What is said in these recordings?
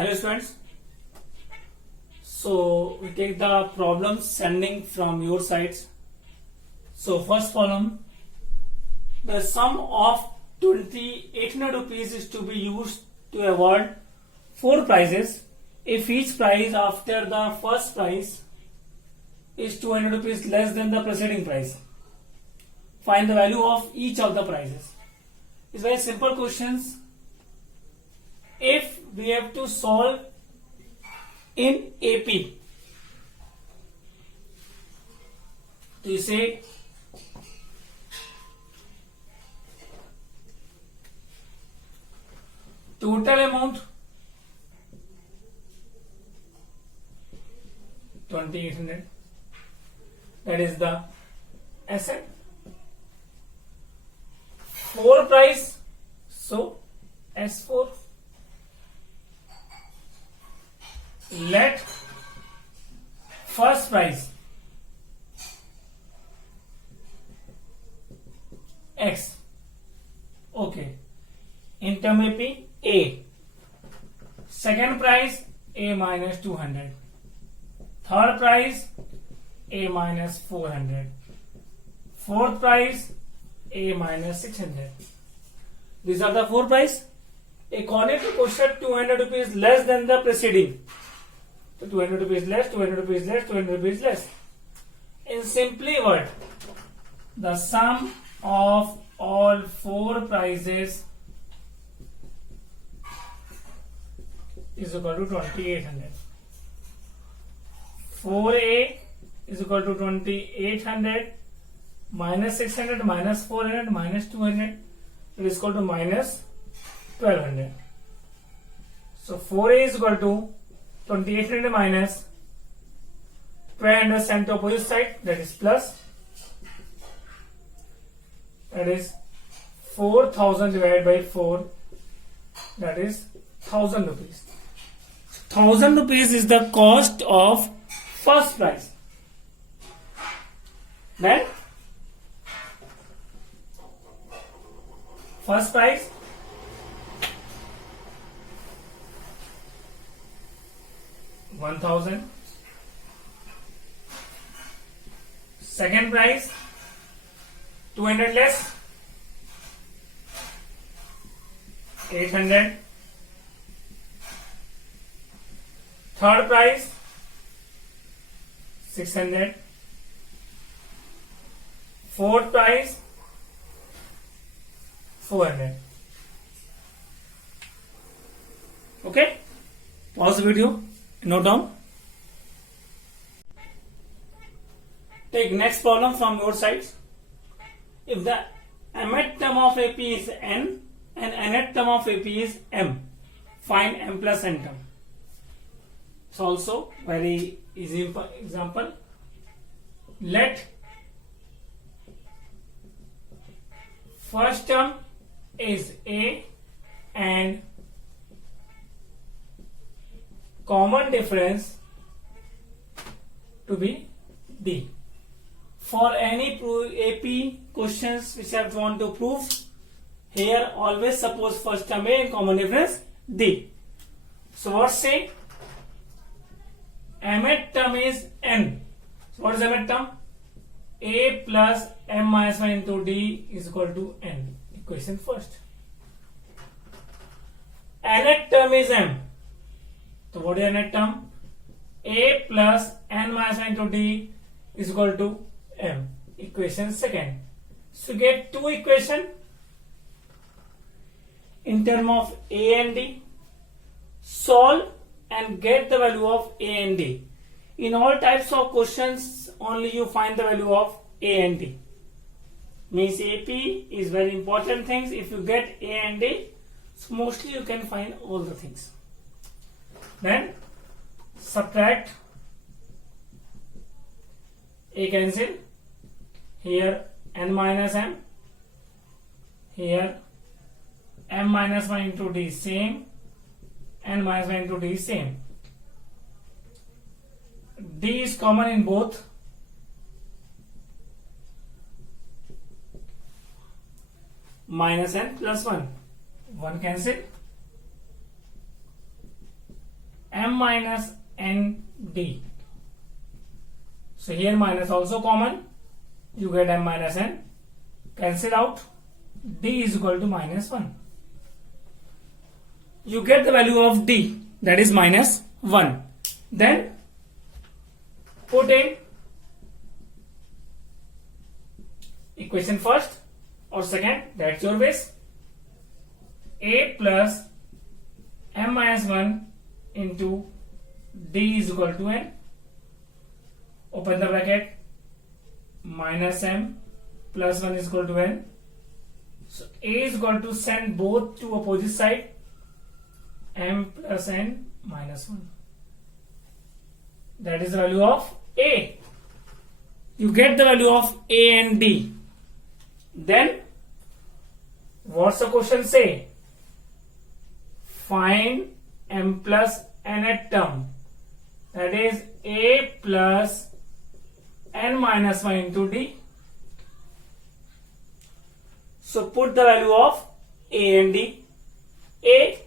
Hello students. So we take the problems sending from your sides. So first problem, the sum of 2800 rupees is to be used to award 4 prizes if each prize after the first prize is 200 rupees less than the preceding prize. Find the value of each of the prizes. It's very simple questions. If we have to solve in AP, तो इसे total amount 2800, that is the asset. 4 price, so S4. Let first price X, okay, in term AP A. Second price A minus 200. Third price A minus 400. Fourth price A minus 600. These are the 4 price. According to question, 200 rupees less than the preceding. So 200 rupees less, 200 rupees less, 200 rupees less. In simply word, the sum of all 4 prizes is equal to 2800. 4A is equal to 2800 minus 600 minus 400 minus 200. It is equal to minus 1200. So 4A is equal to 2800 minus 1200 sent to opposite side, that is plus, that is 4000 divided by 4, that is 1000 rupees. 1000 rupees is the cost of first prize. Then first prize $1000. Second prize 200 less 800. Third prize 600. Fourth prize 400. Okay, pause the video. Note down. Take next problem from your sides. If the mth term of AP is n and nth term of AP is m, find m plus n term. It's also very easy example. Let first term is A and common difference to be D. For any AP questions which I want to prove, here always suppose first term A and common difference D. So what say? Mth term is n. So what is mth term? A plus m minus 1 into D is equal to n. Equation first. Nth term is m. So what is nth term? A plus n minus 1 into D is equal to m. Equation second. So get two equation in term of A and D. Solve and get the value of A and D. In all types of questions, only you find the value of A and D. Means AP is very important things. If you get A and D, so mostly you can find all the things. Then subtract. A cancel. Here n minus m. Here m minus 1 into D same. N minus 1 into D same. D is common in both. Minus n plus 1. 1 cancel. m minus n d. So here minus also common. You get m minus n. Cancel out. D is equal to minus 1. You get the value of d, that is minus 1. Then put in equation first or second, that's your wish. A plus m minus 1 into d is equal to n. Open the bracket. Minus m plus 1 is equal to n. So A is equal to send both to opposite side. M plus n minus 1. That is the value of A. You get the value of A and D. Then what's the question say? Find m plus nth term. That is A plus n minus 1 into D. So put the value of A and D. A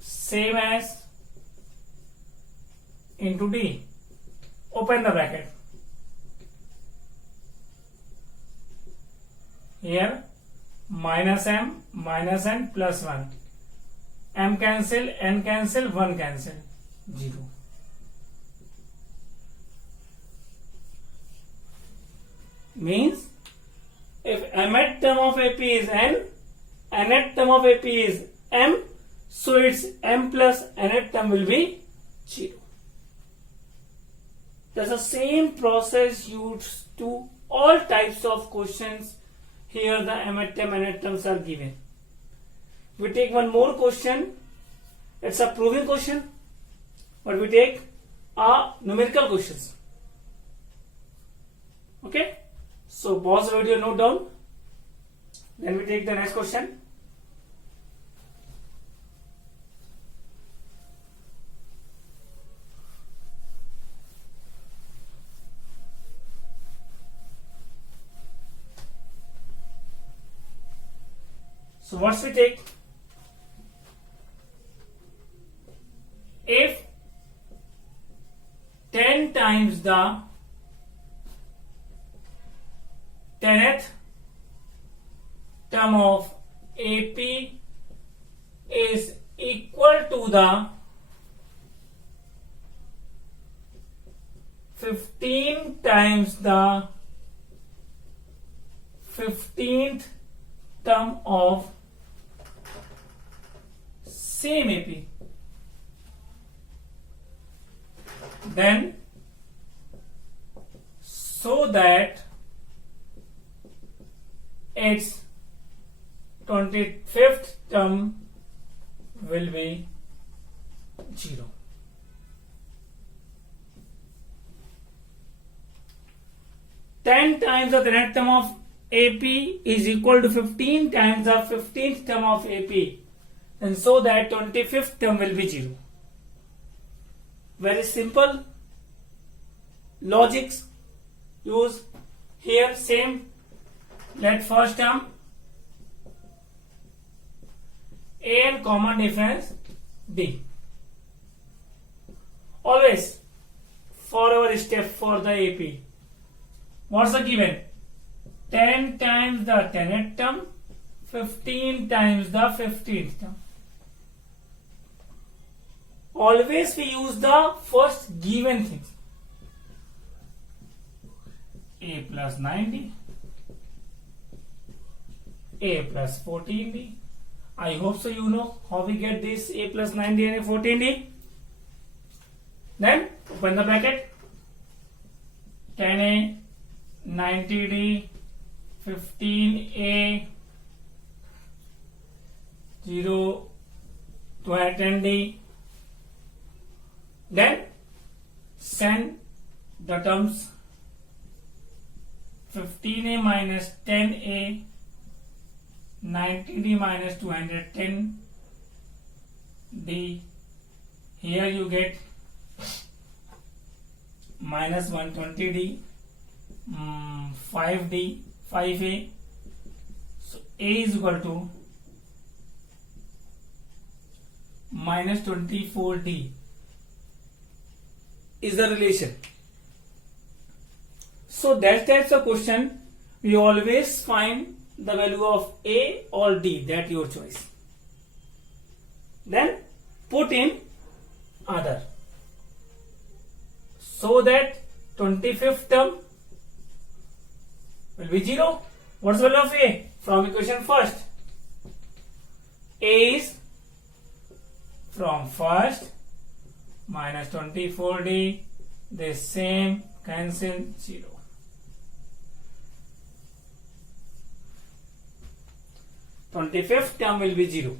same as into D. Open the bracket. Here minus m minus n plus 1. M cancel, n cancel, 1 cancel, 0. Means if mth term of AP is n, nth term of AP is m, so its m plus nth term will be 0. That's the same process used to all types of questions. Here the mth term, nth terms are given. We take one more question. It's a proving question, but we take a numerical questions. Okay. So pause the video, note down. Then we take the next question. So what's we take? If 10 times the 10th term of AP is equal to the 15 times the 15th term of same AP, then so that its 25th term will be 0. Ten times the nth term of AP is equal to 15 times the 15th term of AP, and so that 25th term will be 0. Very simple logics use here. Same. Let first term A and common difference D. Always for our step for the AP. What's the given? 10 times the 10th term, 15 times the 15th term. Always we use the first given things. A plus 9D. A plus 14D. I hope so you know how we get this A plus 9D and A 14D. Then open the bracket. 10A, 90D, 15A, 0, 10D. Then send the terms 15A minus 10A, 90D minus 210D. Here you get minus 120D, 5D, 5A. So A is equal to minus 24D is the relation. So that's the question. We always find the value of A or D, that your choice. Then put in other, so that 25th term will be 0. What's the value of A? From equation first, A is from first minus 24D, this same, cancel, 0. Twenty-fifth term will be 0.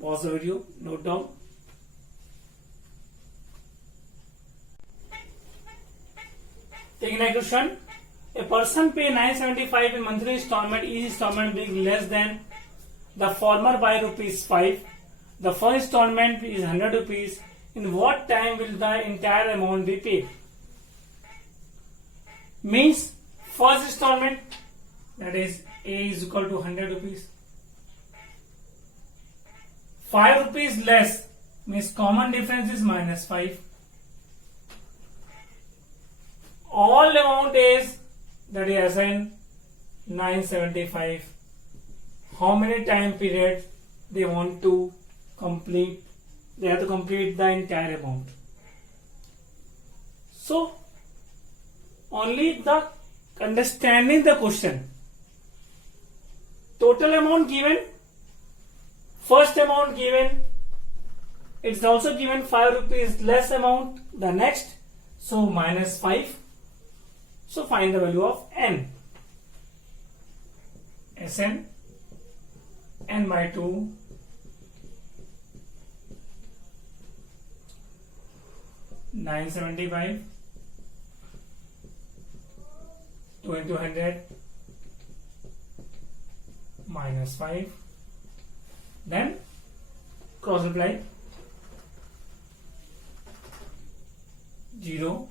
Pause the video, note down. Take next question. A person pay 975 in monthly installment. Each installment being less than the former by ₹5. The first installment is 100 rupees. In what time will the entire amount be paid? Means first installment, that is A is equal to 100 rupees. 5 rupees less means common difference is -5. All amount is, that is assigned 975. How many time period they want to complete? They have to complete the entire amount. So only the understanding the question. Total amount given, first amount given, it's also given 5 rupees less amount, the next, so -5. So find the value of n. Sn, n by 2, (975) 2 into 100 -5. Then cross multiply, 0.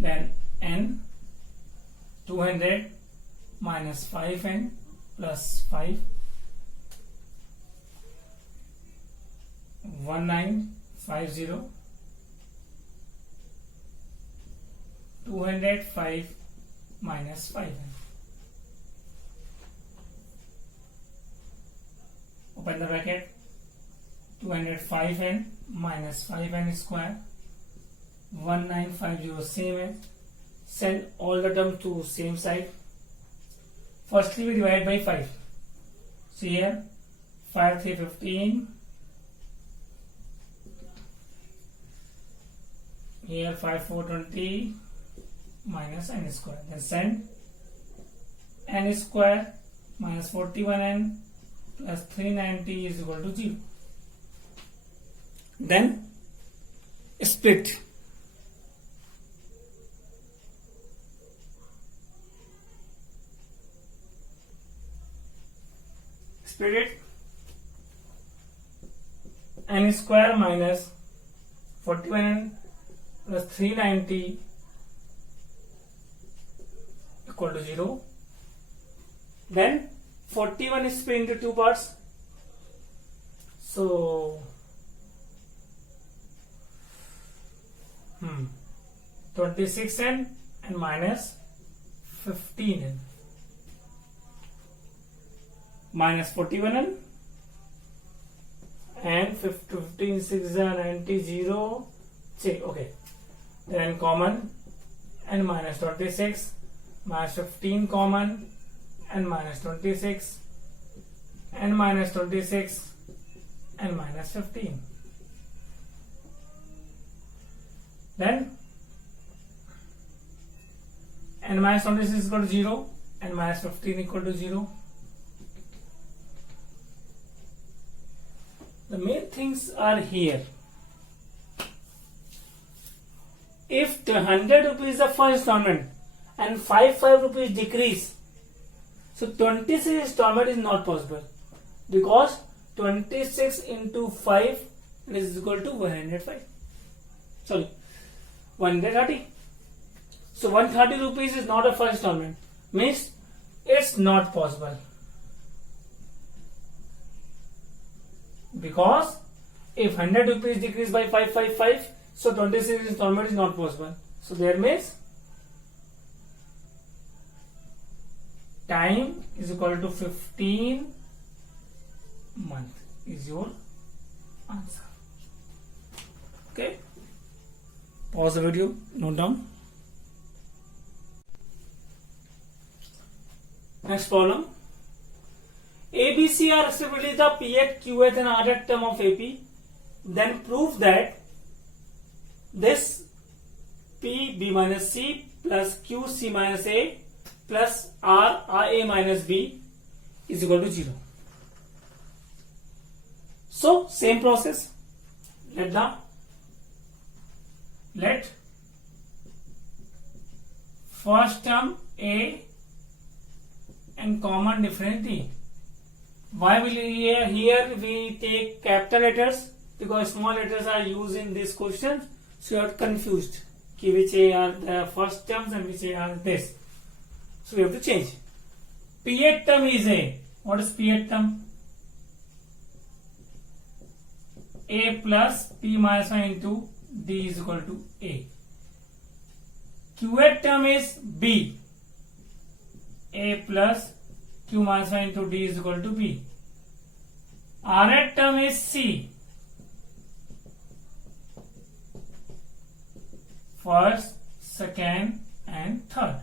Then n, 200 minus 5n plus 5, 1950, 205 minus 5n. Open the bracket, 205n minus 5n square, 1950 same as. Send all the terms to same side. Firstly we divide by 5. So here 5 3 15, here 5 4 20 minus n square. Then send n square minus 41n plus 390 is equal to 0. Then split. Split it. N square minus 41n plus 390 equal to 0. Then 41 is split into two parts. So 26n and minus 15n. Minus 41n and 15 6 90 0. Okay. Then common and minus 26, minus 15 common and minus 26 and minus 26 and minus 15. Then and minus 26 is equal to 0 and minus 15 equal to 0. The main things are here. If the 100 rupees is the first installment and 5 rupees decrease, so 26 installment is not possible. because 26 into 5 is equal to 105. Sorry, 130. So 130 rupees is not a first installment. Means it's not possible. Because if 100 rupees decrease by 555, so 26 installment is not possible. So there means time is equal to 15 month is your answer. Okay. Pause the video, note down. Next problem. ABC are respectively the Pth, Qth and Rth term of AP. Then prove that this P B minus C plus Q C minus A plus R A minus B is equal to 0. So same process. Let first term A and common difference D. Why will here we take capital letters? Because small letters are used in this question, so you are confused which are the first terms and which are this. So we have to change. Pth term is A. What is Pth term? A plus P minus 1 into D is equal to A. Qth term is B. A plus Q minus 1 into D is equal to B. Rth term is C. First, second and third.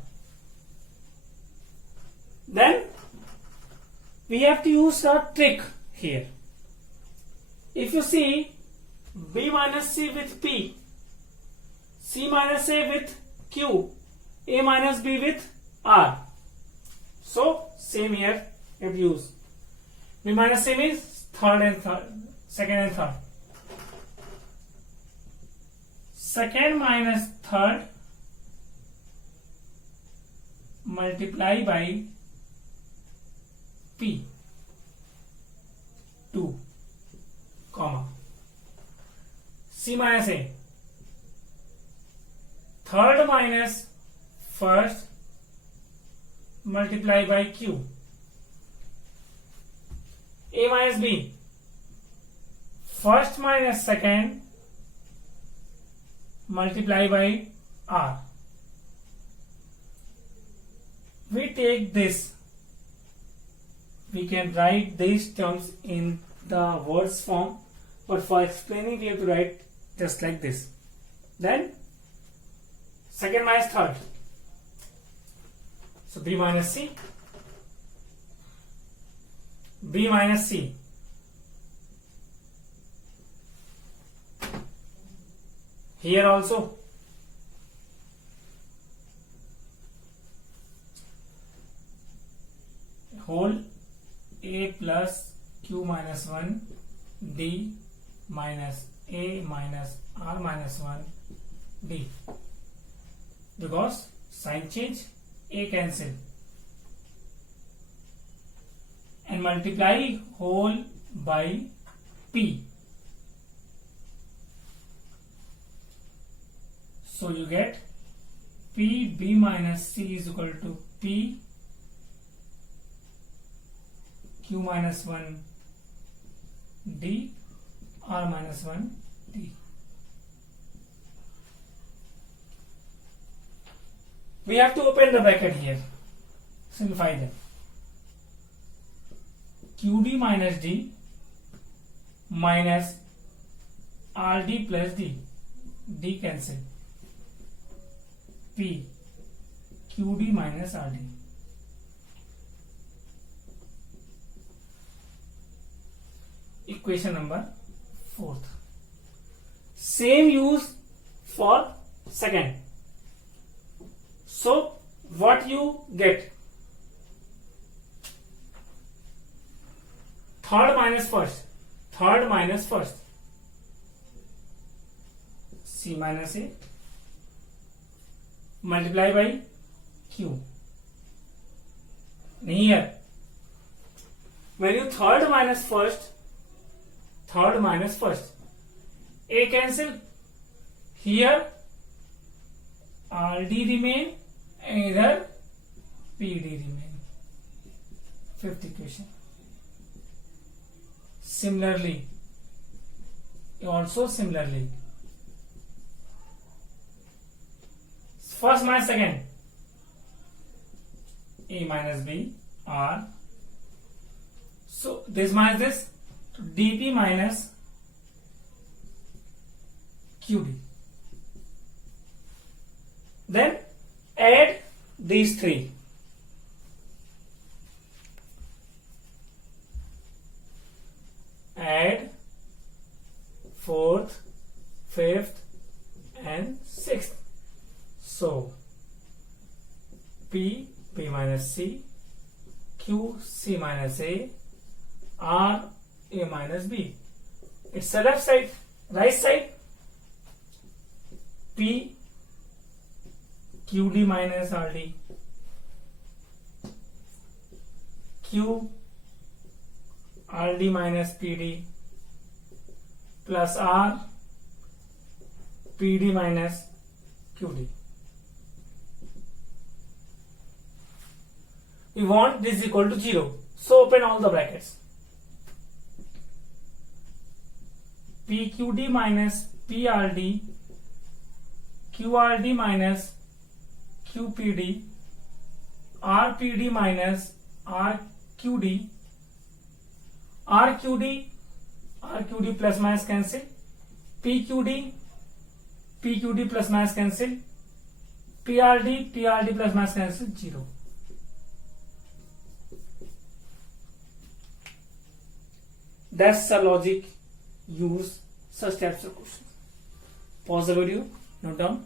Then we have to use a trick here. If you see B minus C with P, C minus A with Q, A minus B with R. So same here you have to use. B minus C means second and third. Second minus third multiply by P 2 comma C minus A, third minus first multiply by Q, A minus B, first minus second multiply by R. We take this, we can write these terms in the words form, but for explaining we have to write just like this. Then second minus third, so B minus C, B minus C, here also whole A plus Q minus 1 D minus A minus R minus 1 D, because sign change, A cancel, and multiply whole by P. So you get P B minus C is equal to P Q minus 1 D R minus 1 D. We have to open the bracket here. Simplify them. QD minus D minus RD plus D. D cancel. P QD minus RD. Equation number 4th. Same use for second. So what you get? Third minus first. Third minus first. C minus A multiply by Q. Here when you third minus first, A cancel. Here RD remain and either PD remain. Fifth equation. Similarly, first minus second, A minus B R. So this minus this, dP minus QD. Then add these three. Add fourth, fifth, and sixth. So P minus C, Q C minus A, R A minus B. It's the left side. Right side, P QD minus RD, Q RD minus PD plus R PD minus QD. We want this is equal to 0. So open all the brackets. PQD minus PRD, QRD minus QPD, RPD minus RQD, RQD plus minus cancel, PQD plus minus cancel, PRD plus minus cancel, 0. That's the logic. Use such types of questions. Pause the video, note down.